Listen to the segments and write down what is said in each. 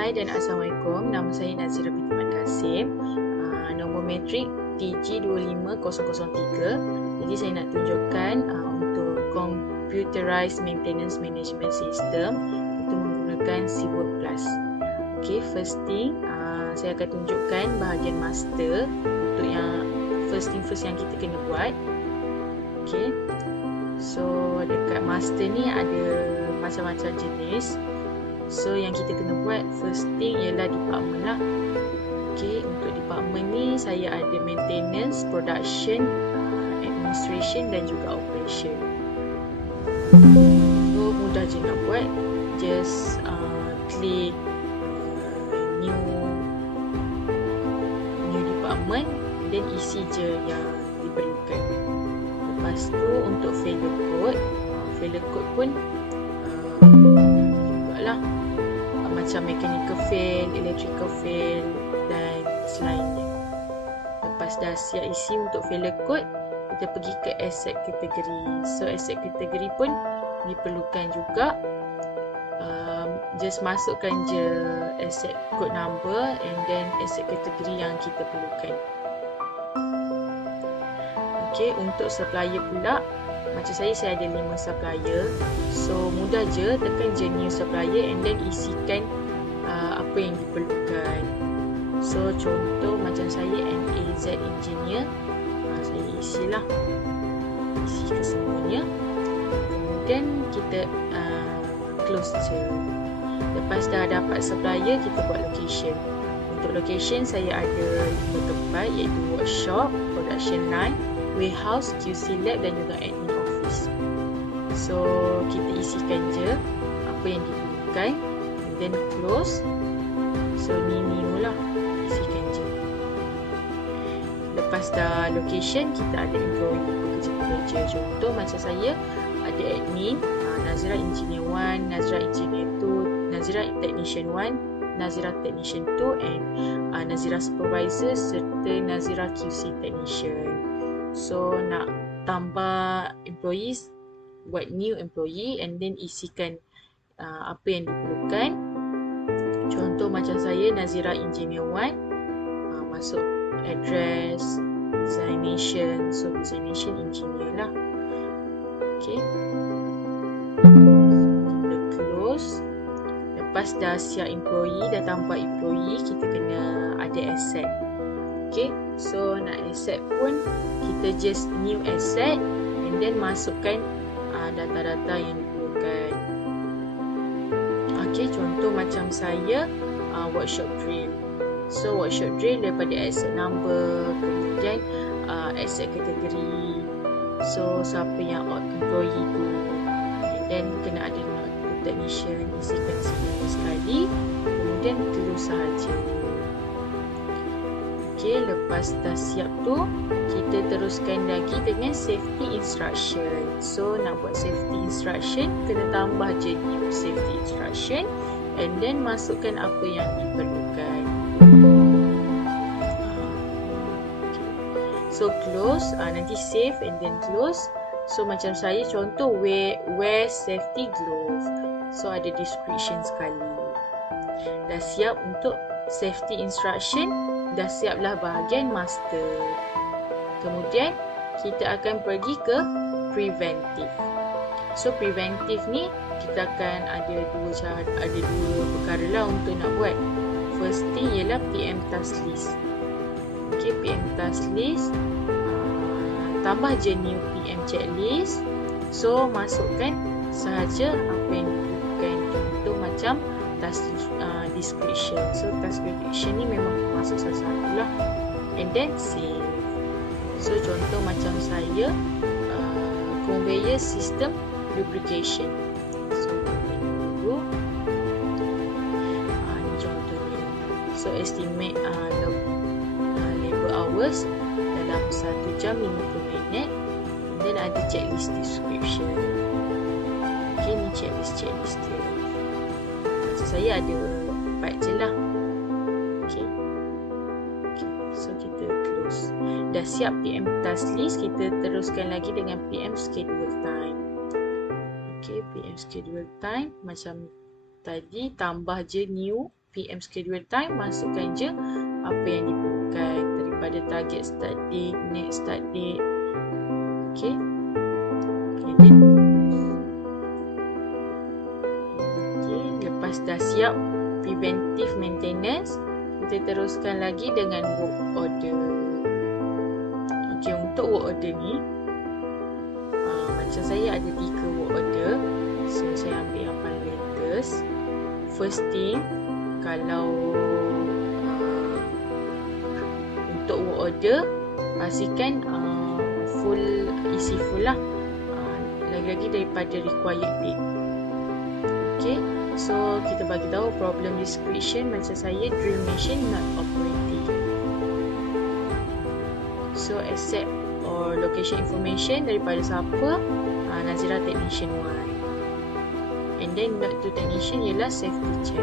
Hai dan Assalamualaikum. Nama saya Nazira binti Mat Kasim. Nombor metrik TG25003. Jadi saya nak tunjukkan untuk Computerized Maintenance Management System itu menggunakan SeaWork Plus. Okay, first thing saya akan tunjukkan bahagian master untuk yang first thing first yang kita kena buat. Okay, so dekat master ni ada macam-macam jenis. So yang kita kena buat first thing ialah department lah. Okay, untuk department ni saya ada maintenance, production, administration dan juga operation. So mudah je nak buat. Just klik new department dan isi je yang diperlukan. Lepas tu untuk failure code pun lah macam mechanical fail, electrical fail dan selainnya. Lepas dah siap isi untuk failure code, kita pergi ke asset category. So asset category pun diperlukan juga. Just masukkan je asset code number and then asset category yang kita perlukan. Okay, untuk supplier pula, macam saya ada 5 supplier. So mudah je, tekan je new supplier and then isikan apa yang diperlukan. So contoh macam saya NAZ engineer, saya isilah, isi kesemuanya. Kemudian kita close je. Lepas dah dapat supplier, kita buat location. Untuk location saya ada 5 tempat, iaitu workshop, production line, warehouse, QC lab dan juga admin office. So kita isikan je apa yang diperlukan and then close. So ni new lah, isikan je. Lepas dah location, kita ada employee, pekerja-pekerja. Contoh macam saya ada admin, Nazira engineer 1, Nazira engineer 2, Nazira technician 1, Nazira technician 2 and Nazira supervisor serta Nazira QC technician. So nak tambah employees, buat new employee and then isikan apa yang diperlukan. Contoh macam saya Nazira engineer 1, masuk address, designation. So designation engineer lah. Okay, kita close. Lepas dah siap employee, dah tambah employee, kita kena ada asset. Okay, so nak asset pun kita just new asset and then masukkan data-data yang diperlukan. Okay, contoh macam saya workshop drill. So workshop drill daripada asset number, kemudian asset category. So siapa yang employee tu, and then kena ada note to technician, isikan semua sekali, kemudian close sahaja. Okay, lepas dah siap tu, kita teruskan lagi dengan safety instruction. So nak buat safety instruction, kena tambah je new safety instruction and then masukkan apa yang diperlukan. Okay. So close, nanti save and then close. So macam saya contoh wear safety glove. So ada description sekali. Dah siap untuk safety instruction. Dah siaplah bahagian master. Kemudian kita akan pergi ke preventive. So preventive ni kita akan ada dua perkara lah untuk nak buat. First thing ialah PM task list. Okay, PM task list, tambah je new PM checklist. So masukkan sahaja apa yang diperlukan. Contoh macam task description. So task description ni memang masuk satu-satu lah. And then save. So contoh macam saya conveyor system lubrication. So dulu ni contohnya. So estimate labor hours dalam 1 jam 50 minit. And then ada checklist description. Okay, ni checklist dia. Saya ada 4 je lah. Okay. So kita close. Dah siap PM task list, kita teruskan lagi dengan PM schedule time. Okay, PM schedule time macam tadi, tambah je new PM schedule time, masukkan je apa yang diperlukan daripada target start date, next start date. Okay, then lepas dah siap preventive maintenance, kita teruskan lagi dengan work order. Okay, untuk work order ni macam saya ada 3 work order, so saya ambil yang paling latest. First thing, kalau untuk work order, pastikan isi full lah, lagi-lagi daripada required date. Okay, so kita bagi tahu problem description macam saya, drill machine not operating. So asset or location information daripada siapa? Nazira technician 1. And then note to technician ialah safety check.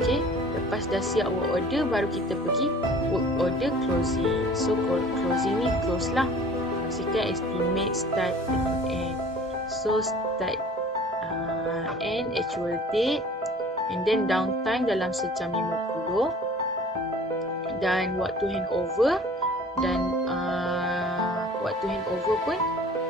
Okay, lepas dah siap work order, baru kita pergi work order closing. So closing ni close lah, pastikan estimate start and end. So start, end, actual date, and then downtime dalam sejam 50, dan waktu handover, dan waktu handover pun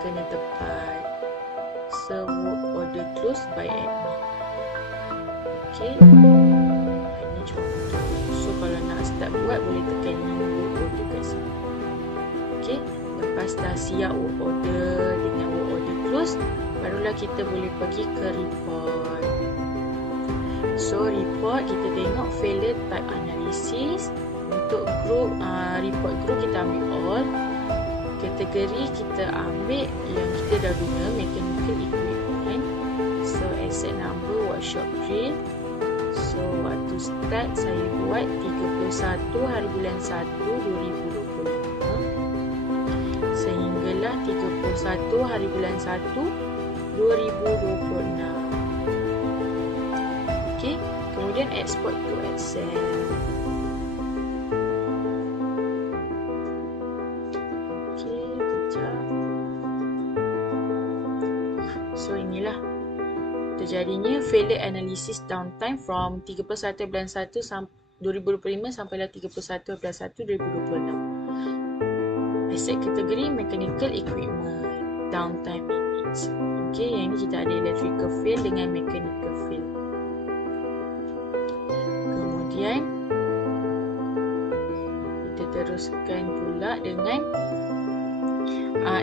kena tepat. So work order close by admin. Okay, ini contoh. So kalau nak start buat, boleh tekan new work order kat sini. Okay, lepas dah siap work order dengan work order close, barulah kita boleh pergi ke report. So report, kita tengok failure type analysis. Untuk group, report group kita ambil all. Kategori kita ambil yang kita dah guna, mechanical equipment. So asset number, workshop drill. So waktu start saya buat 31 hari bulan 1 2025 sehinggalah 31 hari bulan 1 2026. Okay, kemudian export to Excel. Okay, kejap. So inilah terjadinya failure analysis downtime from 31 bulan 1 2025 sampailah 31 bulan 1 2026. Asset kategori mechanical equipment, downtime minutes. Okay, yang ini kita ada electrical fail dengan mechanical fail. Kemudian kita teruskan pula dengan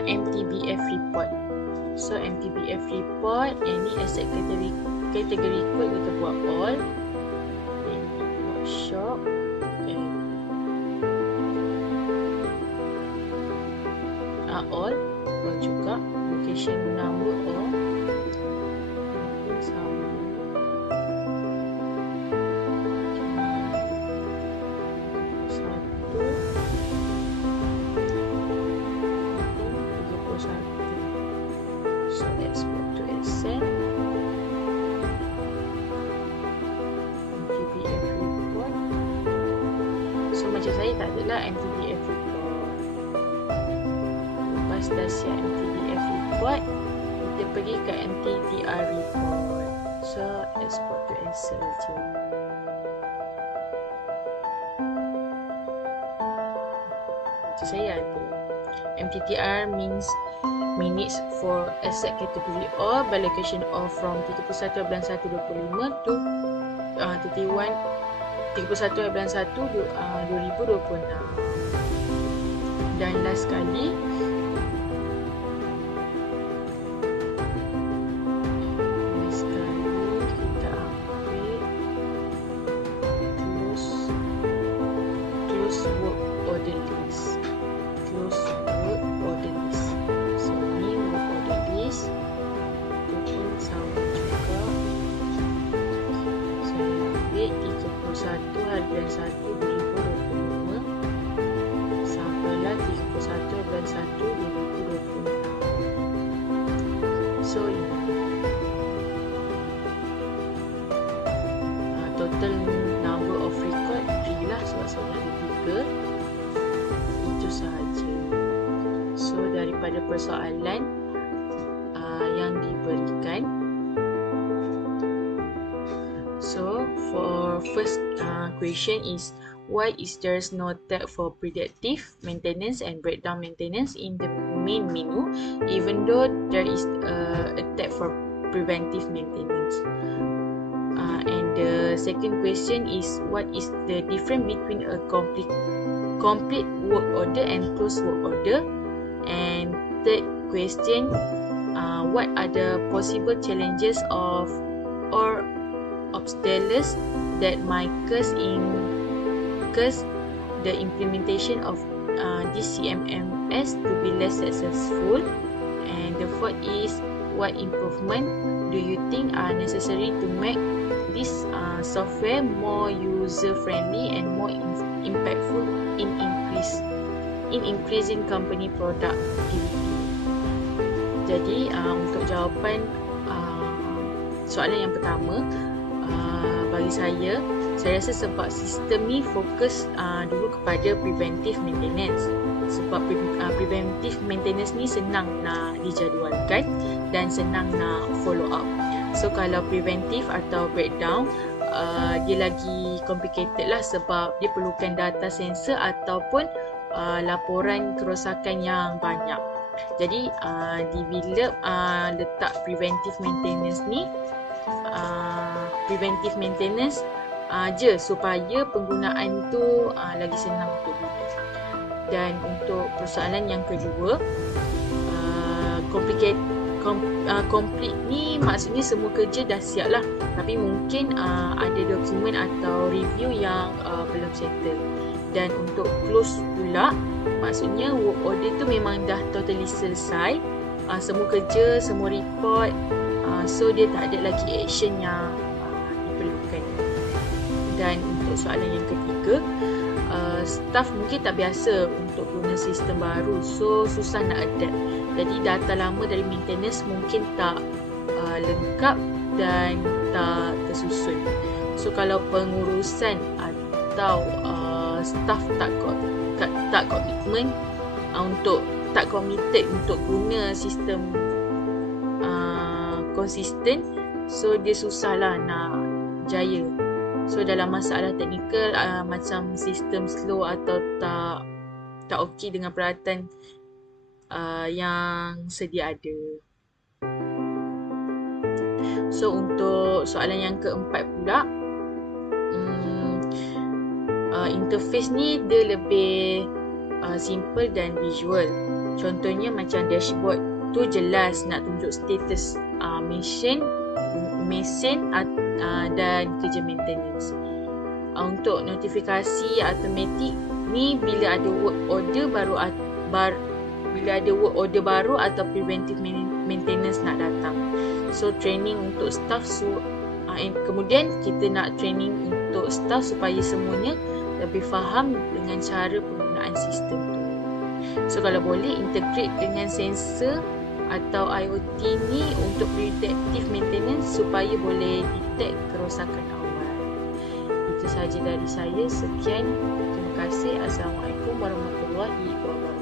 MTBF report. So MTBF report, ini asset kategori code kita buat all, then workshop, all juga, location number all sama. So export to Excel. MTBF report. So macam saya tak adalah MTBF report. Lepas dah siap MTBF report, kita pergi ke MTTR report. So export to Excel je. Macam saya ada. MTTR means minutes for asset category all by location all from 31 bulan 1 2025 to 31 bulan 1 2026. Dan last sekali kita ambil close work order list. Close work order list. So ni work order list itu pun sama juga. Saya ambil 31 hari bulan 1 2025 sampailah 31 bulan 1 2026. So ini total number of record 3 lah, sebab saya ada 3. Itu sahaja. So daripada persoalan yang diberikan, so for first question is, why is there no tab for predictive maintenance and breakdown maintenance in the main menu, even though there is a tab for preventive maintenance? And the second question is, what is the difference between a complete work order and closed work order? And third question, what are the possible challenges or obstacles that might cause the implementation of this CMMS to be less successful? And the fourth is, what improvement do you think are necessary to make this software more user-friendly and more impactful in increasing company productivity? Jadi untuk jawapan soalan yang pertama, bagi saya rasa sebab sistem ni fokus dulu kepada preventive maintenance. Sebab preventive maintenance ni senang nak dijadualkan dan senang nak follow up. So kalau preventive atau breakdown, dia lagi complicated lah, sebab dia perlukan data sensor ataupun laporan kerosakan yang banyak. Jadi develop letak preventive maintenance ni je supaya penggunaan tu lagi senang untuk guna. Dan untuk persoalan yang kedua, complete ni maksudnya semua kerja dah siap lah, tapi mungkin ada dokumen atau review yang belum settle. Dan untuk close pula, maksudnya work order tu memang dah totally selesai, semua kerja, semua report, so dia tak ada lagi action yang diperlukan. Dan untuk soalan yang ketiga, staff mungkin tak biasa untuk guna sistem baru, so susah nak adapt. Jadi data lama dari maintenance mungkin tak lengkap dan tak tersusun. So kalau pengurusan atau staff tak committed untuk guna sistem konsisten, so dia susahlah nak jaya. So dalam masalah teknikal macam sistem slow atau tak okey dengan peralatan yang sedia ada. So untuk soalan yang keempat pula, interface ni dia lebih simple dan visual. Contohnya macam dashboard tu jelas nak tunjuk status mesin dan kerja maintenance. Untuk notifikasi automatik ni bila ada work order baru atau preventive maintenance nak datang. So training untuk staff, kemudian kita nak training untuk staff supaya semuanya lebih faham dengan cara penggunaan sistem tu. So kalau boleh integrate dengan sensor atau IoT ni untuk predictive maintenance supaya boleh detect kerosakan awal. Itu sahaja dari saya. Sekian. Terima kasih. Assalamualaikum warahmatullahi wabarakatuh.